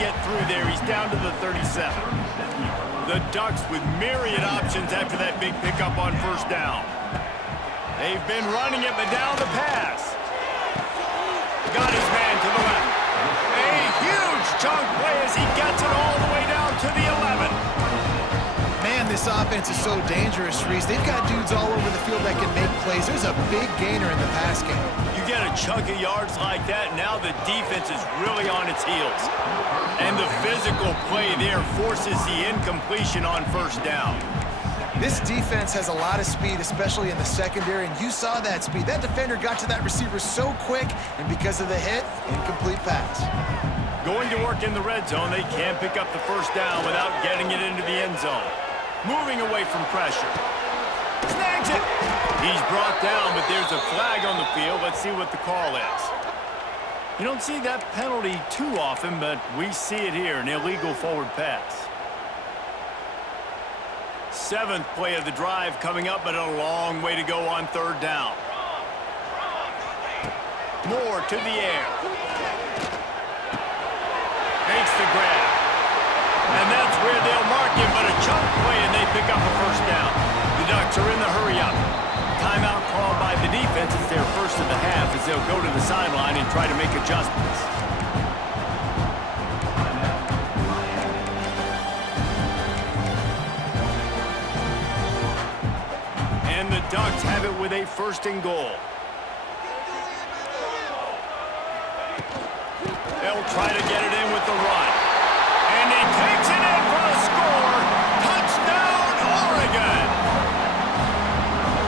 get through there. He's down to the 37. The Ducks with myriad options after that big pickup on first down. They've been running it, but down the pass. Got his man to the left. A huge chunk play as he gets it all the way down to the 11. Man, this offense is so dangerous, Reese. They've got dudes all over the field that can make plays. There's a big gainer in the pass game. You get a chunk of yards like that, now the defense is really on its heels. And the physical play there forces the incompletion on first down. This defense has a lot of speed, especially in the secondary, and you saw that speed. That defender got to that receiver so quick, and because of the hit, incomplete pass. Going to work in the red zone, they can't pick up the first down without getting it into the end zone. Moving away from pressure. Snags it! He's brought down, but there's a flag on the field. Let's see what the call is. You don't see that penalty too often, but we see it here, an illegal forward pass. Seventh play of the drive coming up, but a long way to go on third down. Moore to the air. Makes the grab. And that's where they'll mark him, but a chunk play, and they pick up a first down. The Ducks are in the hurry-up. Timeout called by the defense. It's their first of the half as they'll go to the sideline and try to make adjustments. And the Ducks have it with a first and goal. They'll try to get it in with the run. And he takes it in for a score. Touchdown, Oregon!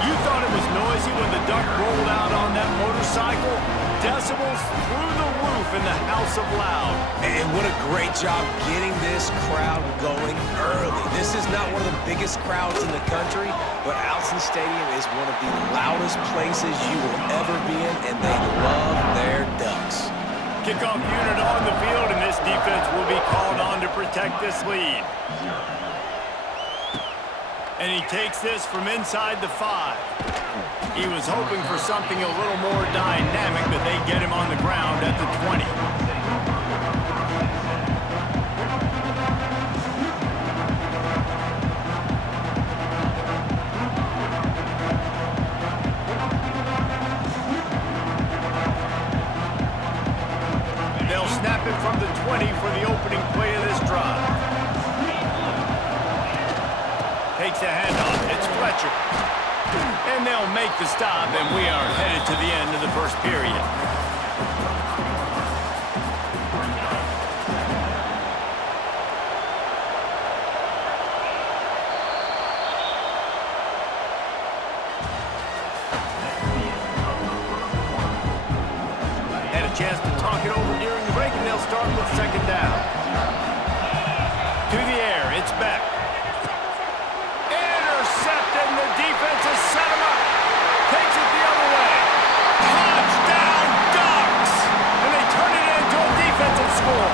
You thought it was noisy when the Duck rolled out on that motorcycle? Decibels through the roof in the House of Loud. And what a great job getting this crowd going early. This is not one of the biggest crowds in the country, but Alson Stadium is one of the loudest places you will ever be in, and they love their Ducks. Kickoff unit on the field, and this defense will be called on to protect this lead. And he takes this from inside the 5. He was hoping for something a little more dynamic, but they get him on the ground at the 20. They'll snap it from the 20 for the opening play of this drive. Takes the handoff. It's Fletcher. And they'll make the stop, and we are headed to the end of the first period. Had a chance to talk it over during the break, and they'll start with second down. To the air, it's Beck. Intercepted, and the defense has set him up. Takes it the other way. Touchdown, Ducks! And they turn it into a defensive score.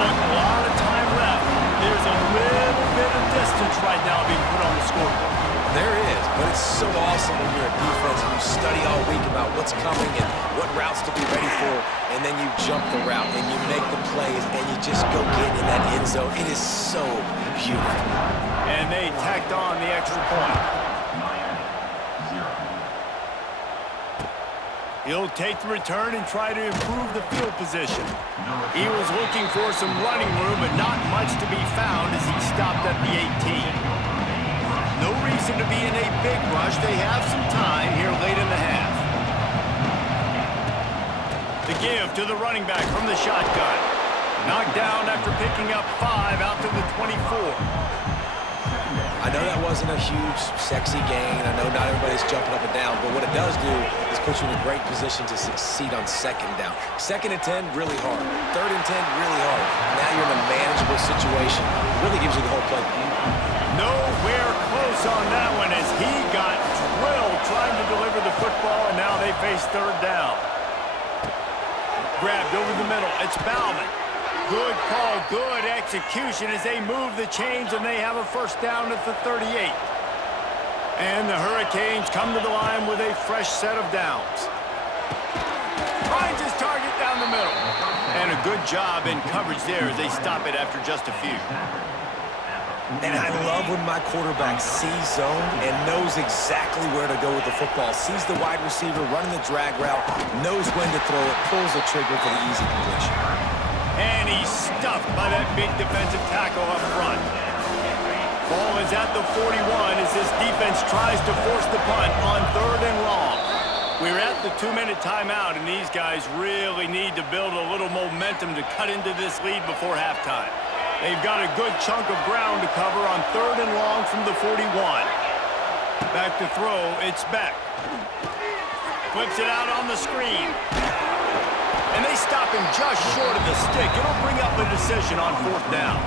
Look, a lot of time left. There's a little bit of distance right now being put on the scoreboard. There is, but it's so awesome when you're a defense and you study all week about what's coming and what routes to be ready for, and then you jump the route and you make the plays and you just go get in that end zone. It is so beautiful. And they tacked on the extra point. He'll take the return and try to improve the field position. He was looking for some running room, but not much to be found as he stopped at the 18. No reason to be in a big rush. They have some time here late in the half. The give to the running back from the shotgun. Knocked down after picking up 5 out to the 24. I know that wasn't a huge, sexy gain. I know not everybody's jumping up and down, but what it does do is put you in a great position to succeed on second down. Second and 10, really hard. Third and 10, really hard. Now you're in a manageable situation. It really gives you the whole play. Nowhere close on that one as he got drilled trying to deliver the football, and now they face third down. Grabbed over the middle. It's Bauman. Good call, good execution as they move the chains, and they have a first down at the 38. And the Hurricanes come to the line with a fresh set of downs. Finds his target down the middle. And a good job in coverage there as they stop it after just a few. And I love when my quarterback sees zone and knows exactly where to go with the football. Sees the wide receiver running the drag route, knows when to throw it, pulls the trigger for the easy completion. And he's stuffed by that big defensive tackle up front. Ball is at the 41 as this defense tries to force the punt on 3rd and long. We're at the 2-minute timeout, and these guys really need to build a little momentum to cut into this lead before halftime. They've got a good chunk of ground to cover on 3rd and long from the 41. Back to throw, it's Beck. Flips it out on the screen. And they stop him just short of the stick. It'll bring up a decision on 4th down.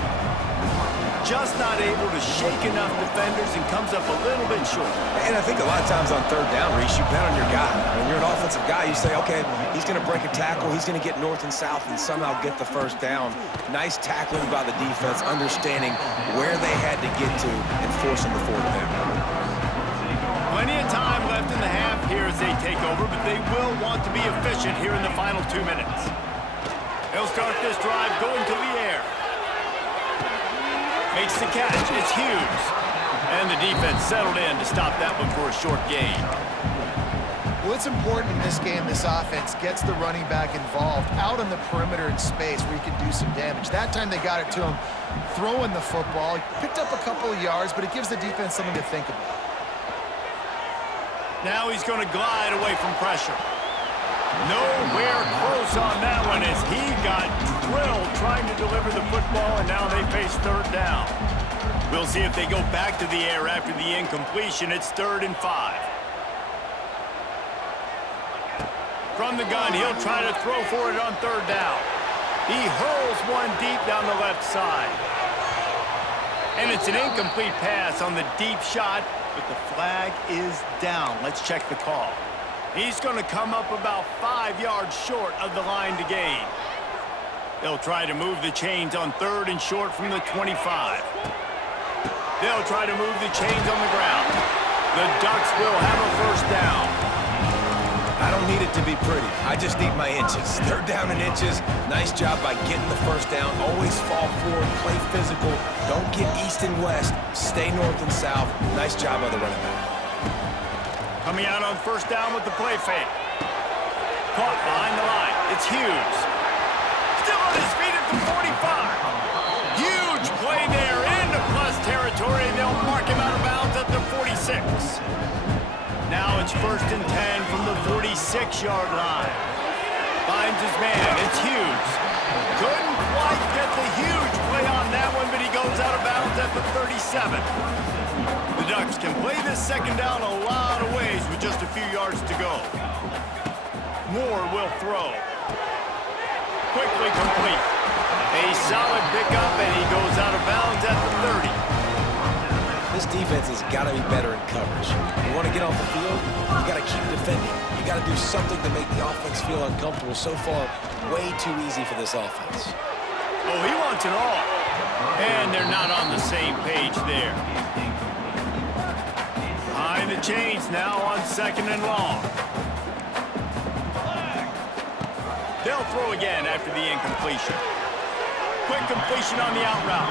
Just not able to shake enough defenders and comes up a little bit short. And I think a lot of times on 3rd down, Reese, you bet on your guy. When you're an offensive guy, you say, okay, he's going to break a tackle, he's going to get north and south and somehow get the 1st down. Nice tackling by the defense, understanding where they had to get to and forcing the 4th down. Plenty of time left in the half here as they take over, but they will want to be efficient here in the final 2 minutes. They'll start this drive going to the air. Makes the catch. It's Hughes. And the defense settled in to stop that one for a short gain. Well, it's important in this game this offense gets the running back involved out on the perimeter in space where he can do some damage. That time they got it to him throwing the football. He picked up a couple of yards, but it gives the defense something to think about. Now he's going to glide away from pressure. Nowhere close on that one as he got drilled trying to deliver the football, and now they face 3rd down. We'll see if they go back to the air after the incompletion. It's 3rd and 5. From the gun, he'll try to throw for it on 3rd down. He hurls one deep down the left side. And it's an incomplete pass on the deep shot, but the flag is down. Let's check the call. He's going to come up about 5 yards short of the line to gain. They'll try to move the chains on 3rd and short from the 25. They'll try to move the chains on the ground. The Ducks will have a 1st down. I don't need it to be pretty. I just need my inches. 3rd down in inches. Nice job by getting the 1st down. Always fall forward, play physical. Don't get east and west. Stay north and south. Nice job by the running back. Coming out on 1st down with the play fake. Caught behind the line. It's Hughes. Still on his feet at the 45. Huge play there into plus territory, and they'll mark him out of bounds at the 46. Now it's 1st and 10 from the 46-yard line. Finds his man. It's Hughes. Couldn't quite get the huge play on that one, but he goes out of bounds at the 37. The Ducks can play this 2nd down a lot of ways with just a few yards to go. Moore will throw. Quickly complete. A solid pickup, and he goes out of bounds at the 30. This defense has got to be better in coverage. You want to get off the field, you got to keep defending. You got to do something to make the offense feel uncomfortable. So far, way too easy for this offense. Oh, he wants it all. And they're not on the same page there. Behind the chains now on 2nd and long. They'll throw again after the incompletion. Quick completion on the out route.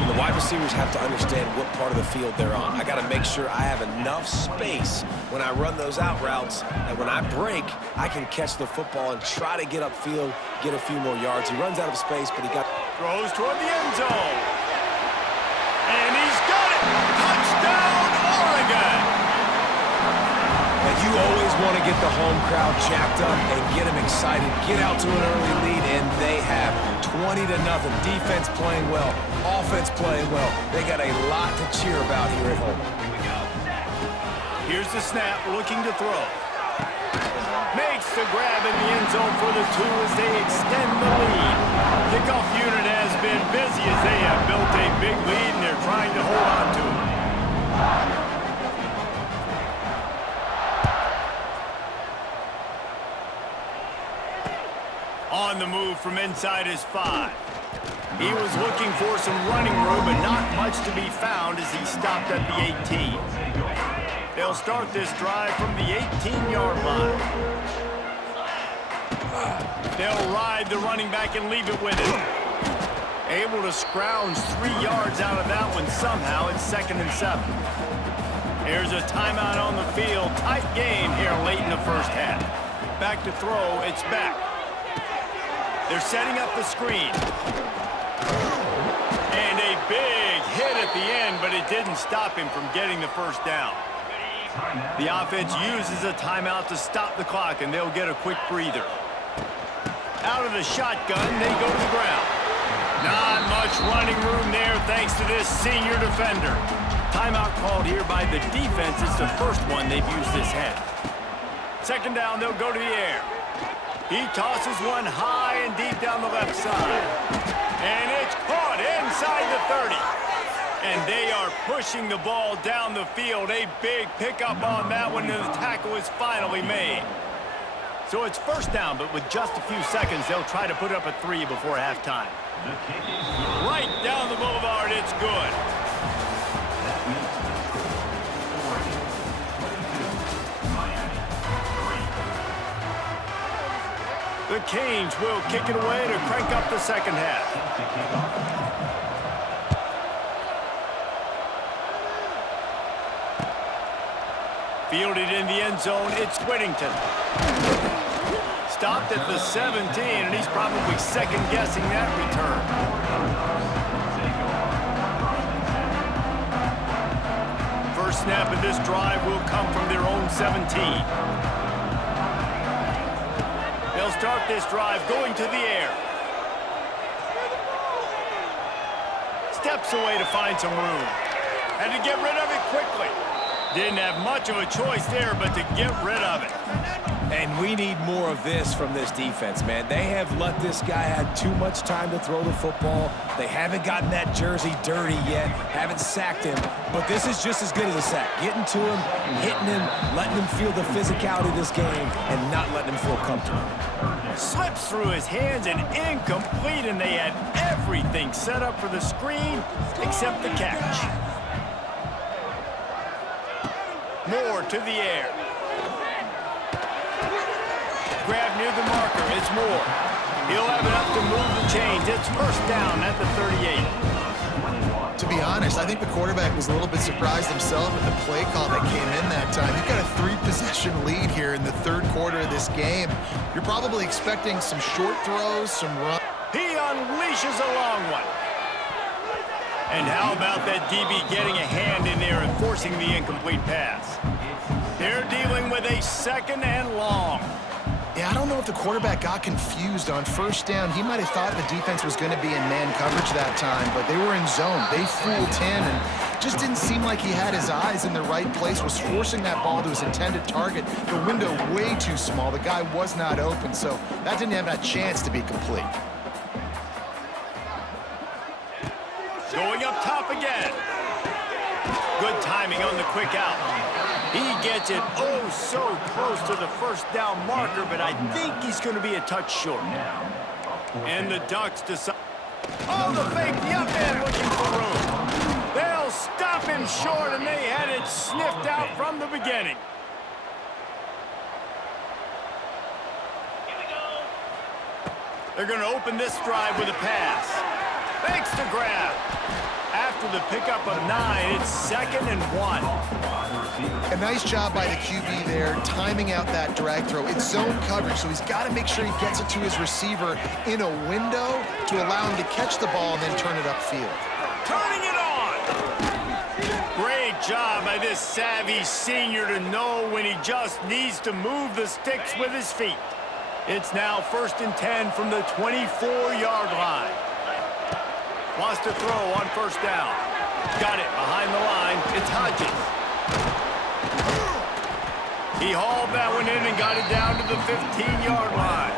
And the wide receivers have to understand what part of the field they're on. I got to make sure I have enough space when I run those out routes that when I break, I can catch the football and try to get upfield, get a few more yards. He runs out of space, but he got... Throws toward the end zone. And he's got it! Touchdown, Oregon! And you always want to get the home crowd jacked up and get them excited, get out to an early lead, and they have 20-0. Defense playing well, offense playing well. They got a lot to cheer about here at home. Here's the snap, looking to throw. Makes the grab in the end zone for the 2 as they extend the lead. Kickoff unit has been busy as they have built a big lead, and they're trying to hold on to it. On the move from inside his 5. He was looking for some running room, but not much to be found as he stopped at the 18. They'll start this drive from the 18-yard line. They'll ride the running back and leave it with him. Able to scrounge 3 yards out of that one somehow. It's 2nd and 7. Here's a timeout on the field. Tight game here late in the first half. Back to throw. It's back. They're setting up the screen. And a big hit at the end, but it didn't stop him from getting the first down. The offense uses a timeout to stop the clock, and they'll get a quick breather. Out of the shotgun, they go to the ground. Not much running room there thanks to this senior defender. Timeout called here by the defense. It's the first one they've used this half. 2nd down, they'll go to the air. He tosses one high and deep down the left side. And it's caught inside the 30. And they are pushing the ball down the field. A big pickup on that one, and the tackle is finally made. So it's 1st down, but with just a few seconds, they'll try to put up a 3 before halftime. Right down the boulevard, it's good. The Canes will kick it away to crank up the second half. Fielded in the end zone, it's Whittington. Stopped at the 17, and he's probably second-guessing that return. First snap of this drive will come from their own 17. They'll start this drive going to the air. Steps away to find some room. Had to get rid of it quickly. Didn't have much of a choice there, but to get rid of it. And we need more of this from this defense, man. They have let this guy have too much time to throw the football. They haven't gotten that jersey dirty yet, haven't sacked him. But this is just as good as a sack. Getting to him, hitting him, letting him feel the physicality of this game, and not letting him feel comfortable. Slips through his hands and incomplete, and they had everything set up for the screen except the catch. Moore to the air. Grab near the marker. It's Moore. He'll have enough to move the chains. It's 1st down at the 38. To be honest, I think the quarterback was a little bit surprised himself at the play call that came in that time. You've got a 3-possession lead here in the 3rd quarter of this game. You're probably expecting some short throws, some run. He unleashes a long one. And how about that DB getting a hand in there and forcing the incomplete pass? They're dealing with a 2nd and long. Yeah, I don't know if the quarterback got confused on 1st down. He might have thought the defense was going to be in man coverage that time, but they were in zone. They fooled him and just didn't seem like he had his eyes in the right place, was forcing that ball to his intended target. The window way too small. The guy was not open, so that didn't have that chance to be complete. Going up top again. Good timing on the quick out. He gets it oh so close to the 1st down marker, but I think he's going to be a touch short. And the Ducks decide. Oh, the fake, the up end looking for room. They'll stop him short, and they had it sniffed out from the beginning. They're going to open this drive with a pass. Thanks to grab. After the pickup of 9, it's 2nd and 1. A nice job by the QB there, timing out that drag throw. It's zone coverage, so he's got to make sure he gets it to his receiver in a window to allow him to catch the ball and then turn it upfield. Turning it on! Great job by this savvy senior to know when he just needs to move the sticks with his feet. It's now 1st and 10 from the 24-yard line. Wants to throw on 1st down. Got it behind the line. It's Hodges. He hauled that one in and got it down to the 15-yard line.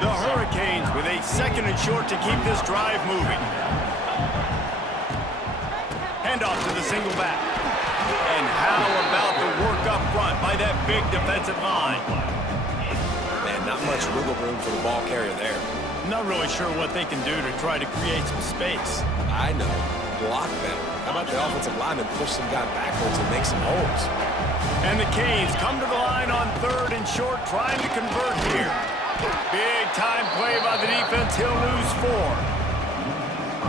The Hurricanes with a 2nd and short to keep this drive moving. Handoff to the single back. And how about the work up front by that big defensive line? Man, not much wiggle room for the ball carrier there. Not really sure what they can do to try to create some space. I know. Block better. How about the offensive lineman push some guy backwards and make some holes? And the Canes come to the line on 3rd and short, trying to convert here. Big time play by the defense. He'll lose 4.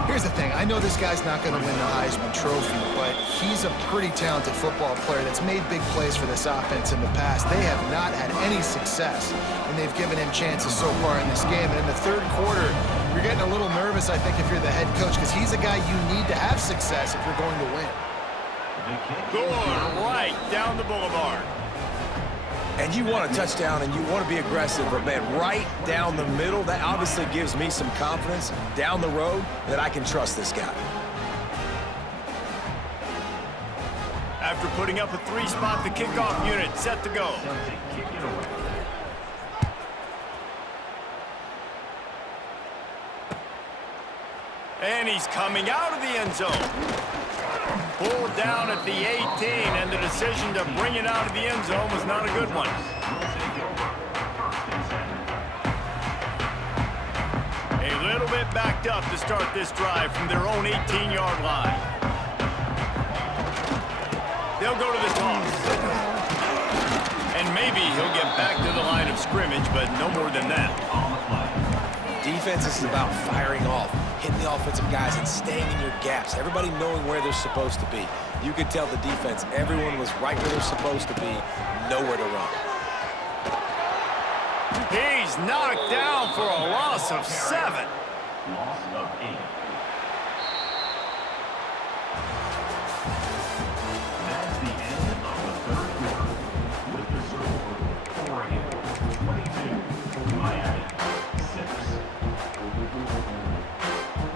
Here's the thing. I know this guy's not going to win the Heisman Trophy, but he's a pretty talented football player that's made big plays for this offense in the past. They have not had any success, and they've given him chances so far in this game. And in the third quarter, you're getting a little nervous, I think, if you're the head coach, because he's a guy you need to have success if you're going to win. Going right down the boulevard. And you want a touchdown and you want to be aggressive, but man, right down the middle, that obviously gives me some confidence down the road that I can trust this guy. After putting up a 3-spot, the kickoff unit set to go. And he's coming out of the end zone. Pulled down at the 18, and the decision to bring it out of the end zone was not a good one. A little bit backed up to start this drive from their own 18-yard line. They'll go to the toss. And maybe he'll get back to the line of scrimmage, but no more than that. Defense is about firing off, hitting the offensive guys and staying in your gaps. Everybody knowing where they're supposed to be. You could tell the defense, everyone was right where they're supposed to be, nowhere to run. He's knocked down for a loss of 7. Loss of 8. That's the end of the third quarter. With the score, Oregon 22, Miami 6.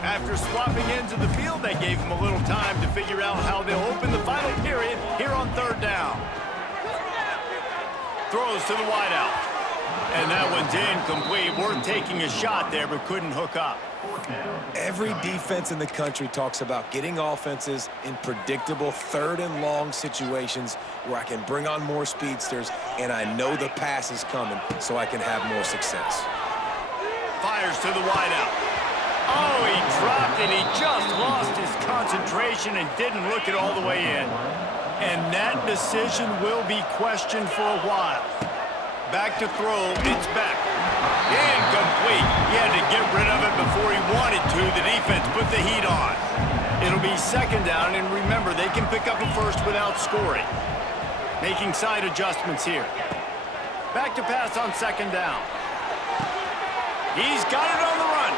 After swapping ends of the field, they gave him a little time to figure out how they'll open the final period here on 3rd down. Throws to the wideout. And that one's incomplete. Worth taking a shot there, but couldn't hook up. Every defense in the country talks about getting offenses in predictable 3rd and long situations where I can bring on more speedsters and I know the pass is coming so I can have more success. Fires to the wideout. Oh, he dropped it. He just lost his concentration and didn't look it all the way in. And that decision will be questioned for a while. Back to throw. It's back. Incomplete. He had to get rid of it before he wanted to. The defense put the heat on. It'll be 2nd down, and remember, they can pick up a first without scoring. Making side adjustments here. Back to pass on 2nd down. He's got it on the run.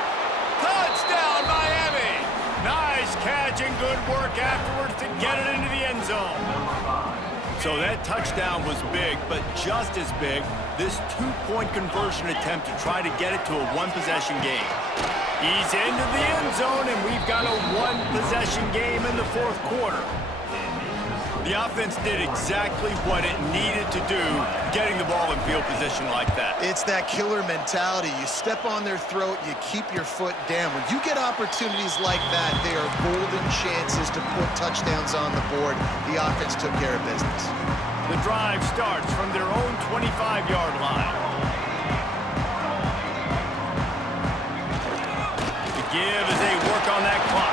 Touchdown, Miami! Nice catch and good work afterwards to get it into the end zone. So that touchdown was big, but just as big, this 2-point conversion attempt to try to get it to a 1-possession game. He's into the end zone, and we've got a 1-possession game in the 4th quarter. The offense did exactly what it needed to do, getting the ball in field position like that. It's that killer mentality. You step on their throat, you keep your foot down. When you get opportunities like that, they are golden chances to put touchdowns on the board. The offense took care of business. The drive starts from their own 25-yard line. The give as they work on that clock.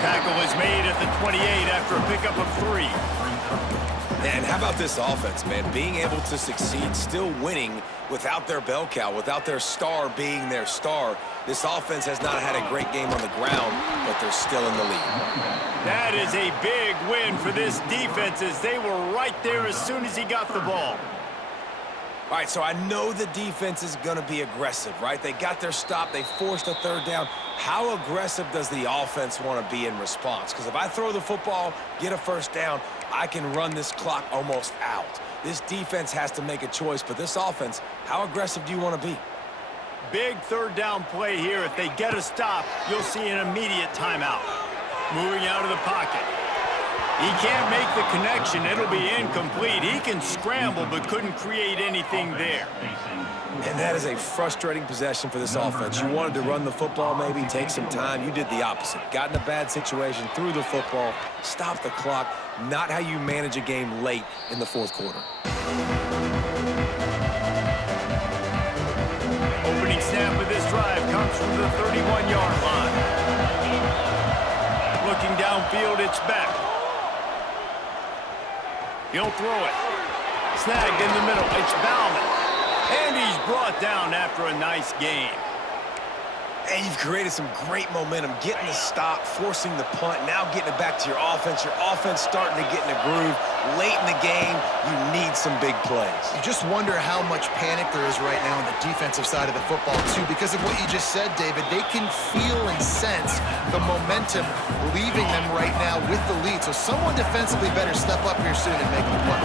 Tackle is made at the 28 after a pickup of 3. And how about this offense, man? Being able to succeed, still winning without their bell cow, without their star being their star. This offense has not had a great game on the ground, but they're still in the lead. That is a big win for this defense as they were right there as soon as he got the ball. All right, so I know the defense is going to be aggressive, right? They got their stop. They forced a 3rd down. How aggressive does the offense want to be in response? Because if I throw the football, get a 1st down, I can run this clock almost out. This defense has to make a choice, but this offense, how aggressive do you want to be? Big 3rd down play here. If they get a stop, you'll see an immediate timeout. Moving out of the pocket. He can't make the connection. It'll be incomplete. He can scramble, but couldn't create anything there. And that is a frustrating possession for this offense. You wanted to run the football, maybe take some time. You did the opposite. Got in a bad situation, threw the football, stopped the clock. Not how you manage a game late in the 4th quarter. Opening snap of this drive comes from the 31-yard line. Looking downfield, it's back. He'll throw it. Snagged in the middle. It's Bauman. And he's brought down after a nice game. And you've created some great momentum, getting the stop, forcing the punt, now getting it back to your offense. Your offense starting to get in a groove. Late in the game, you need some big plays. You just wonder how much panic there is right now on the defensive side of the football, too, because of what you just said, David. They can feel and sense the momentum leaving them right now with the lead. So someone defensively better step up here soon and make the play.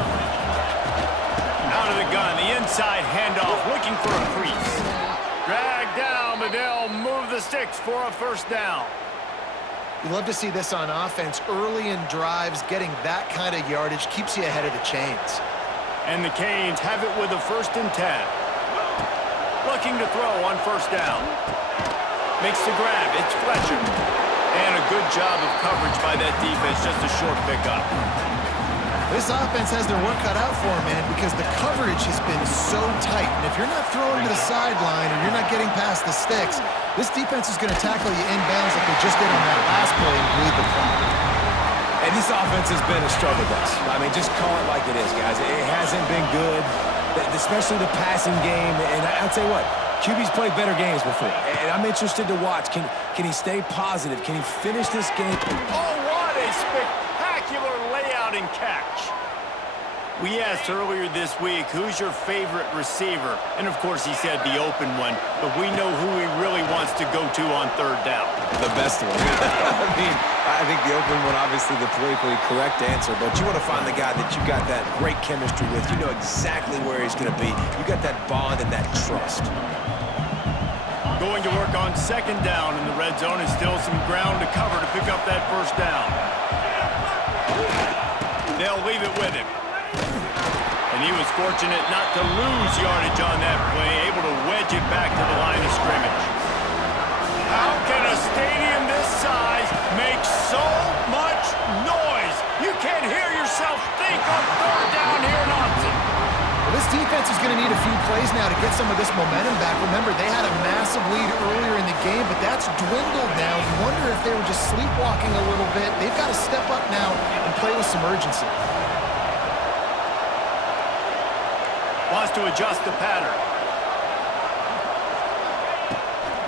Out of the gun, the inside handoff, looking for a crease. Dragged down, but they'll move the sticks for a first down. You love to see this on offense. Early in drives, getting that kind of yardage keeps you ahead of the chains. And the Canes have it with a 1st and 10. Looking to throw on first down. Makes the grab. It's Fletcher. And a good job of coverage by that defense. Just a short pickup. This offense has their work cut out for them, man, because the coverage has been so tight. And if you're not throwing to the sideline or you're not getting past the sticks, this defense is going to tackle you inbounds like they just did on that last play and bleed the clock. And this offense has been a struggle bus. I mean, just call it like it is, guys. It hasn't been good, especially the passing game. And I'll tell you what, QB's played better games before. And I'm interested to watch. Can he stay positive? Can he finish this game? Oh, what a spectacular layout and catch. We asked earlier this week, who's your favorite receiver? And, of course, he said the open one. But we know who he really wants to go to on 3rd down. The best one. I mean, I think the open one, obviously the politically correct answer, but you want to find the guy that you got that great chemistry with. You know exactly where he's going to be. You got that bond and that trust. Going to work on 2nd down in the red zone. Is still some ground to cover to pick up that first down. They'll leave it with him. And he was fortunate not to lose yardage on that play, able to wedge it back to the line of scrimmage. How can a stadium this size make so much noise? You can't hear yourself think on 3rd down here in Austin. Well, this defense is going to need a few plays now to get some of this momentum back. Remember, they had a massive lead earlier in the game, but that's dwindled now. You wonder if they were just sleepwalking a little bit. They've got to step up now and play with some urgency. Wants to adjust the pattern.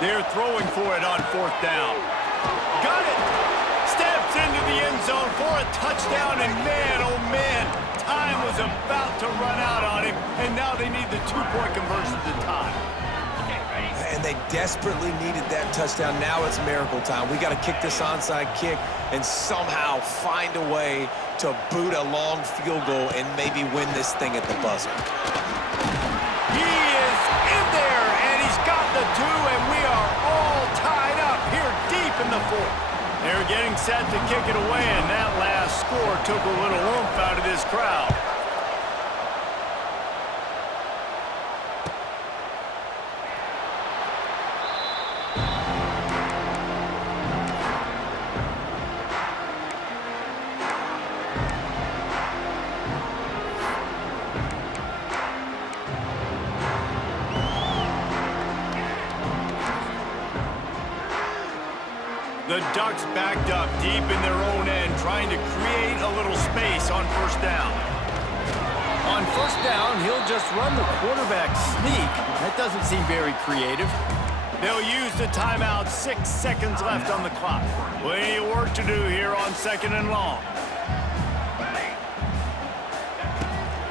They're throwing for it on 4th down. Got it! Steps into the end zone for a touchdown, and man, oh man, time was about to run out on him, and now they need the 2-point conversion to tie. And they desperately needed that touchdown. Now it's miracle time. We got to kick this onside kick and somehow find a way to boot a long field goal and maybe win this thing at the buzzer. He is in there, and he's got the 2, and we are all tied up here deep in the 4th. They're getting set to kick it away, and that last score took a little oomph out of this crowd. The Ducks backed up deep in their own end, trying to create a little space on 1st down. On 1st down, he'll just run the quarterback sneak. That doesn't seem very creative. They'll use the timeout. 6 seconds left on the clock. Plenty of work to do here on 2nd and long.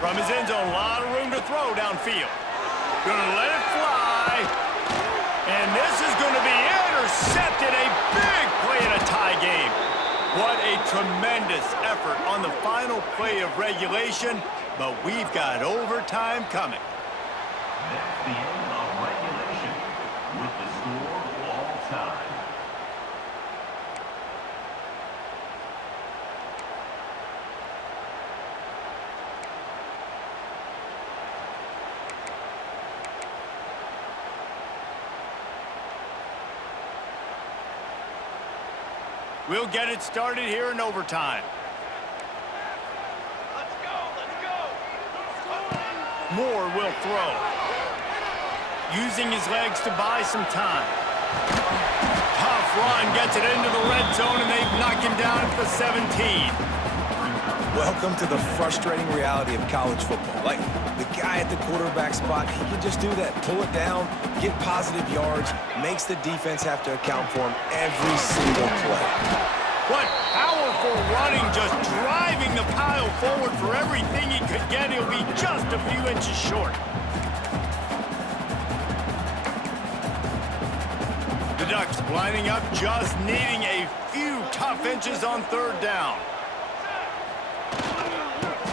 From his end zone, a lot of room to throw downfield. Gonna let it fly. And this is going to be intercepted. A big play in a tie game. What a tremendous effort on the final play of regulation, but we've got overtime coming. That's the end of regulation with the score all time. We'll get it started here in overtime. Let's go! Moore will throw. Using his legs to buy some time. Tough run, gets it into the red zone, and they knock him down at the 17. Welcome to the frustrating reality of college football. Like, the guy at the quarterback spot, he can just do that. Pull it down, get positive yards, makes the defense have to account for him every single play. What powerful running, just driving the pile forward for everything he could get. He'll be just a few inches short. The Ducks lining up, just needing a few tough inches on third down.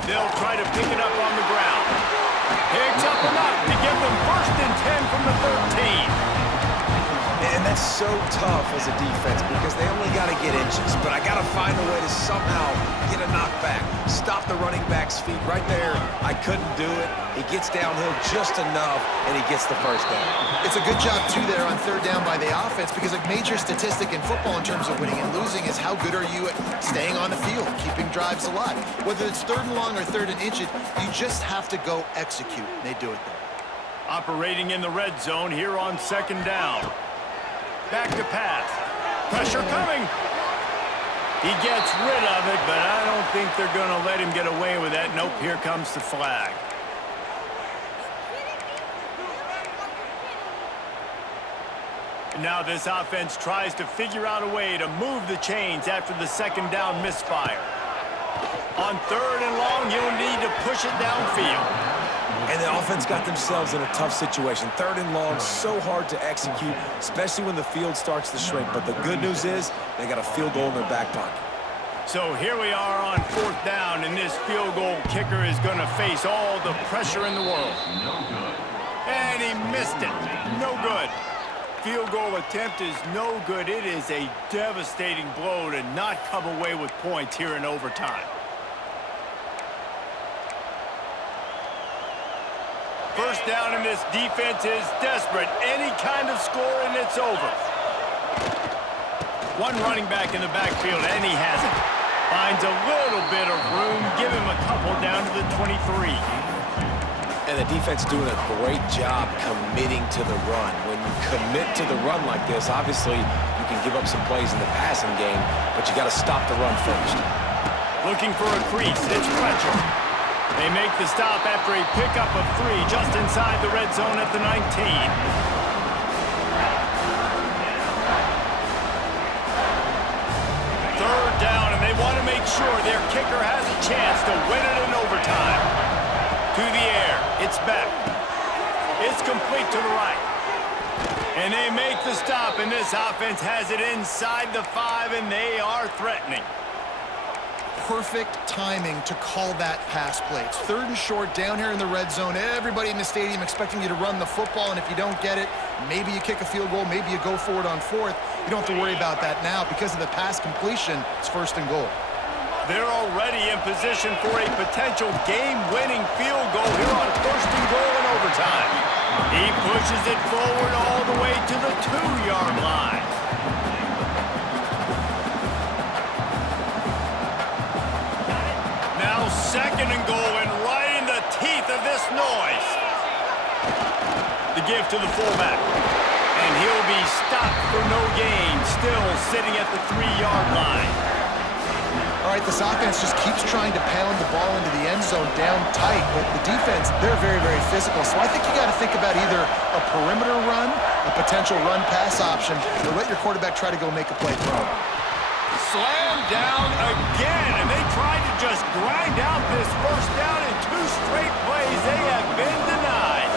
They'll try to pick it up on the ground. Picks up enough to give them 1st and 10 from the 13. And that's so tough as a defense because they only got to get inches. But I got to find a way to somehow get a knockback, stop the running back's feet right there. I couldn't do it. He gets downhill just enough, and he gets the 1st down. It's a good job, too, there on 3rd down by the offense because a major statistic in football in terms of winning and losing is how good are you at staying on the field, keeping drives alive. Whether it's 3rd and long or 3rd and inches, you just have to go execute. They do it there. Operating in the red zone here on 2nd down. Back to pass. Pressure coming. He gets rid of it, but I don't think they're going to let him get away with that. Nope, here comes the flag. Now this offense tries to figure out a way to move the chains after the 2nd down misfire. On 3rd and long, he'll need to push it downfield. And the offense got themselves in a tough situation. 3rd and long, so hard to execute, especially when the field starts to shrink. But the good news is they got a field goal in their back pocket. So here we are on 4th down, and this field goal kicker is going to face all the pressure in the world. And he missed it. No good. Field goal attempt is no good. It is a devastating blow to not come away with points here in overtime. 1st down, and this defense is desperate. Any kind of score, and it's over. One running back in the backfield, and he has it. Finds a little bit of room. Give him a couple down to the 23. And the defense doing a great job committing to the run. When you commit to the run like this, obviously you can give up some plays in the passing game, but you got to stop the run first. Looking for a crease. It's Fletcher. They make the stop after a pickup of 3 just inside the red zone at the 19. 3rd down, and they want to make sure their kicker has a chance to win it in overtime. To the air. It's back. It's complete to the right. And they make the stop, and this offense has it inside the 5, and they are threatening. Perfect timing to call that pass play. It's 3rd and short down here in the red zone. Everybody in the stadium expecting you to run the football, and if you don't get it, maybe you kick a field goal, maybe you go for it on 4th. You don't have to worry about that now. Because of the pass completion, it's 1st and goal. They're already in position for a potential game-winning field goal here on 1st and goal in overtime. He pushes it forward all the way to the 2-yard line. Now 2nd and goal, and right in the teeth of this noise. The give to the fullback. And he'll be stopped for no gain, still sitting at the 3-yard line. All right, this offense just keeps trying to pound the ball into the end zone down tight, but the defense, they're very, very physical. So I think you got to think about either a perimeter run, a potential run-pass option, or let your quarterback try to go make a play throw. Slam down again, and they tried to just grind out this 1st down in 2 straight plays. They have been denied.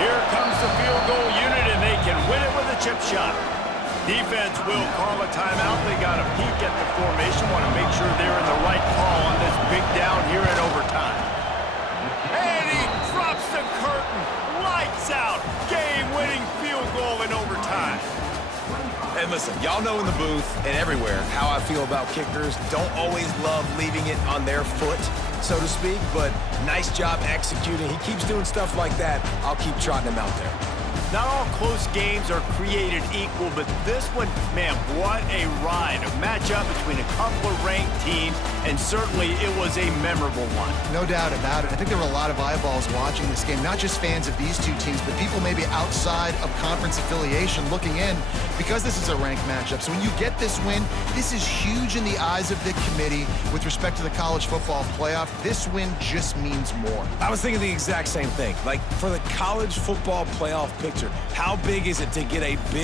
Here comes the field goal unit, and they can win it with a chip shot. Defense will call a timeout. They got a peek at the formation, want to make sure they're in the right call on this big down here in overtime. And he drops the curtain. Lights out. Game-winning field goal in overtime. And listen, y'all know in the booth and everywhere how I feel about kickers. Don't always love leaving it on their foot, so to speak, but nice job executing. He keeps doing stuff like that. I'll keep trotting him out there. Not all close games are created equal, but this one, man, what a ride. A matchup between a couple of ranked teams, and certainly it was a memorable one. No doubt about it. I think there were a lot of eyeballs watching this game, not just fans of these two teams, but people maybe outside of conference affiliation looking in because this is a ranked matchup. So when you get this win, this is huge in the eyes of the committee with respect to the college football playoff. This win just means more. I was thinking the exact same thing. Like, for the college football playoff picture, how big is it to get a big